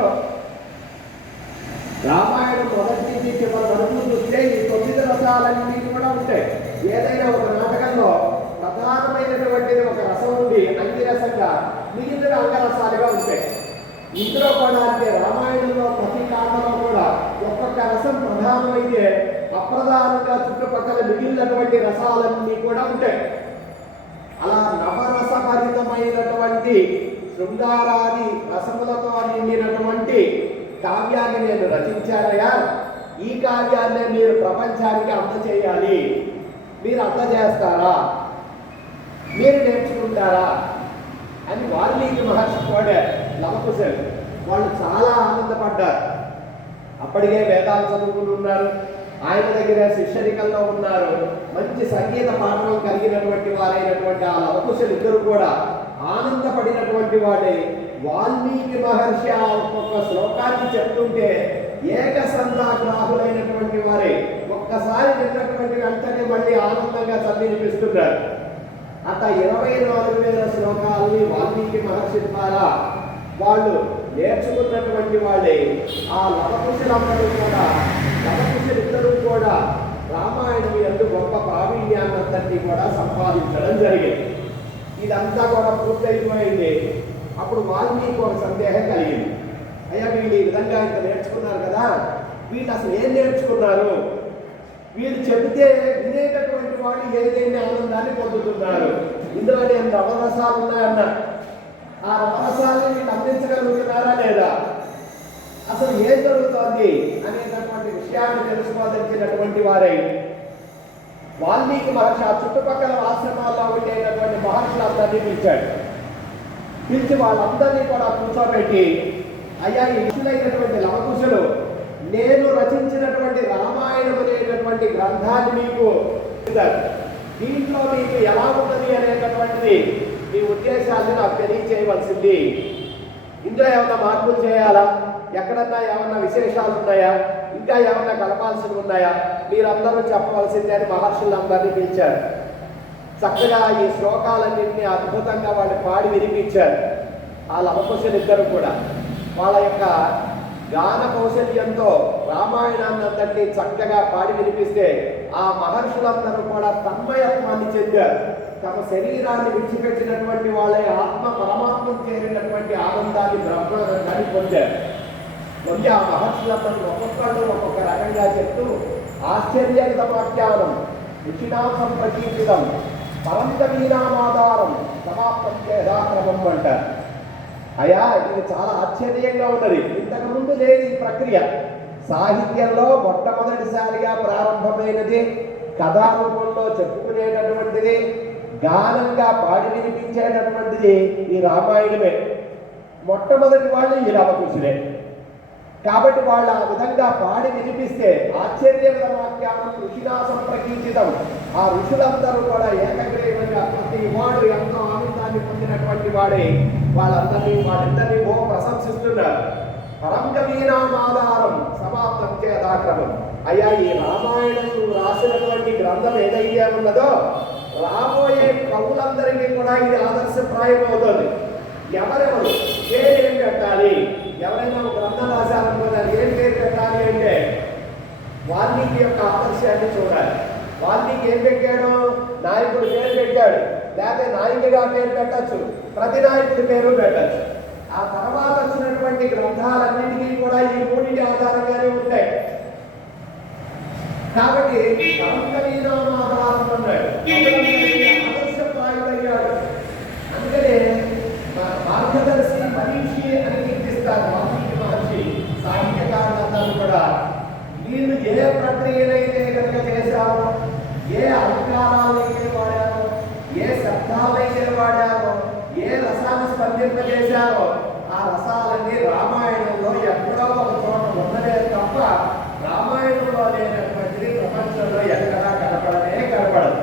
దీంట్లో రామాయణం మొదటి నుంచి చివరి వరకు చూస్తే ఈ తొమ్మిది రసాలన్నీ కూడా ఉంటాయి. ఏదైనా ఒక నాటకంలో ప్రధానమైనటువంటిది ఒక రసం ఉంది అంగిరసంగా. మిగిలిన అంగరసాలుగా ఉంటాయి. ఇందులో కూడా అంటే రామాయణంలో ప్రతి కాండలో కూడా ఒక్కొక్క రసం ప్రధానమైతే అప్రధానంగా చుట్టుపక్కల మిగిలినటువంటి రసాలన్నీ కూడా ఉంటాయి. అలా నవరసభరితమైనటువంటి శృంగారాది రసములతో నిండినటువంటి కావ్యాన్ని నేను రచించానయా ఈ కావ్యాన్ని మీరు ప్రపంచానికి అందచేయాలి. మీరు అందజేస్తారా? మీరు నేర్చుకుంటారా? అని వాల్మీకి మహర్షి కోడారు లవకుశలు వాళ్ళు చాలా ఆనందపడ్డారు. అప్పటికే వేదాలు చదువుకుని ఉన్నారు. ఆయన దగ్గర శిష్యరికల్లో ఉన్నారు. మంచి సంగీత పాఠం కలిగినటువంటి వారైనటువంటి ఆ లవకుశలు ఇద్దరు కూడా ఆనందపడినటువంటి వాడే వాల్మీకి మహర్షి ఆ ఒక్కొక్క శ్లోకాన్ని చెప్తుంటే ఏకసంధాగ్రాహులైనటువంటి వారే ఒక్కసారి విన్నటువంటి వెంటనే మళ్ళీ ఆనందంగా చదివినిపిస్తున్నారు అట్లా ఇరవై నాలుగు వేల శ్లోకాలని వాల్మీకి మహర్షి ద్వారా వాళ్ళు నేర్చుకున్నటువంటి వాళ్ళే ఆ లవకుశులందరూ కూడా లవకుశులిద్దరూ కూడా రామాయణం ఎందు గొప్ప ప్రావీణ్యాన్నంతటి కూడా సంపాదించడం జరిగింది. ఇదంతా కూడా పూర్తయిపోయింది. అప్పుడు వాల్మీకి ఒక సందేహం కలిగింది. అయ్యా వీళ్ళు ఈ విధంగా ఇంత నేర్చుకున్నారు కదా. వీళ్ళు అసలు ఏం నేర్చుకున్నారు? వీళ్ళు చెబితే వినేటటువంటి వాళ్ళు ఏదైనా ఆనందాన్ని పొందుతున్నారు. ఇందులో నేను రవరసాలు ఉన్నాయన్న? ఆ రవరసాలను వీళ్ళు అందించగలుగుతున్నారా లేదా? అసలు ఏం జరుగుతోంది అనేటటువంటి విషయాన్ని తెలుసుకోదలిచినటువంటి వారై. వాల్మీకి మహర్షి ఆ చుట్టుపక్కల ఆశ్రమాల్లో ఉండేటటువంటి వాళ్ళందరినీ పిలిచాడు పిలిచి వాళ్ళందరినీ కూడా కూర్చోబెట్టి అయ్యా ఈ లవకుశులు నేను రచించినటువంటి రామాయణం అనేటటువంటి గ్రంథాన్ని మీకు ఇచ్చారు. దీంట్లో మీకు ఎలా ఉన్నది అనేటటువంటిది మీ ఉద్దేశాన్ని నాకు తెలియచేయవలసింది. ఇందులో ఏమైనా మార్పులు చేయాలా? ఎక్కడన్నా ఏమన్నా విశేషాలు ఉన్నాయా? ఇంకా ఏమన్నా కలపాల్సి ఉన్నాయా? మీరందరూ చెప్పవలసిందే అని మహర్షులందరినీ పిలిచారు. చక్కగా ఈ శ్లోకాలన్నింటినీ అద్భుతంగా వాళ్ళు పాడి వినిపించారు. వాళ్ళ లవకుశులు ఇద్దరు కూడా. వాళ్ళ యొక్క గాన కౌశల్యంతో రామాయణాన్ని అంతటి చక్కగా పాడి వినిపిస్తే ఆ మహర్షులందరూ కూడా తన్మయత్వాన్ని చెందారు. తమ శరీరాన్ని విడిచిపెట్టినటువంటి వాళ్ళ ఆత్మ పరమాత్మ చేరినటువంటి ఆనందాన్ని బ్రహ్మానందాన్ని పొందారు. పొంది ఆ మహర్షులందరూ ఒక్కొక్కళ్ళు ఒక్కొక్క రకంగా చెప్తూ ఆశ్చర్యగత వాక్యానం రుచినాథం ప్రకీర్తితం పరంతమీనామాధారం సమాప్తం యథాక్రమం అంటారు అయా ఇది చాలా ఆశ్చర్యంగా ఉన్నది. ఇంతకు ముందు లేని ఈ ప్రక్రియ. సాహిత్యంలో మొట్టమొదటిసారిగా ప్రారంభమైనది కథా రూపంలో చెప్పుకునేటటువంటిది గానంగా పాడి వినిపించేటటువంటిది ఈ రామాయణమే. మొట్టమొదటి వాళ్ళు ఈ లవకుశులే కాబట్టి వాళ్ళు ఆ విధంగా పాడి వినిపిస్తే ఆశ్చర్యమైన వాక్యానం ఋషినాశం ప్రకీర్తితం. ఆ ఋషులందరూ కూడా ఏకగ్రీవంగా ప్రతి వాడు ఎంతో ఆనందాన్ని పొందినటువంటి వాడే వాళ్ళందరినీ వాళ్ళిద్దరినీ ఓ ప్రశంసిస్తున్నారు. పరంగవీనామాధారం సమాప్తం చేదాక్రమం. అయ్యా ఈ రామాయణం నువ్వు రాసినటువంటి గ్రంథం ఏదైతే ఉన్నదో రాబోయే కవులందరికీ కూడా ఇది ఆదర్శప్రాయమవుతుంది. ఎవరెవరు? పేరేం పెట్టాలి? ఎవరైనా ఒక గ్రంథం రాశారనుకున్నారు ఏం పేరు పెట్టాలి అంటే వాల్మీకి యొక్క ఆదర్శాన్ని చూడాలి. వాల్మీకి ఏం పెట్టాడు? నాయకుడు పేరు పెట్టాడు. లేకపోతే నాయకుడిగా పేరు పెట్టచ్చు. ప్రతి నాయకుడి పేరు పెట్టచ్చు. ఆ తర్వాత వచ్చినటువంటి గ్రంథాలన్నింటికీ కూడా ఈ మూడింటి ఆధారంగానే ఉంటాయి. కాబట్టి పరంకలీనామాధారం అన్నాడు. ఆదర్శప్రాయుడయ్యాడు అందుకనే మార్గదర్శి మనీషి అని కీర్తిస్తారు వాల్మీకి మహర్షి సాహిత్యకారులందరూ కూడా వీళ్ళు ఏ ప్రక్రియనైతే కనుక చేశారో ఏ అలంకారాలైతే వాడారో ఏ వాడారో ఏ రసాన్ని స్పందింపజేశారో? ఆ రసాలన్నీ రామాయణంలో ఎక్కడో ఒక చోట ఉన్నదే తప్ప రామాయణంలో లేనటువంటిది ప్రపంచంలో ఎక్కడా కనపడనే కనపడదు.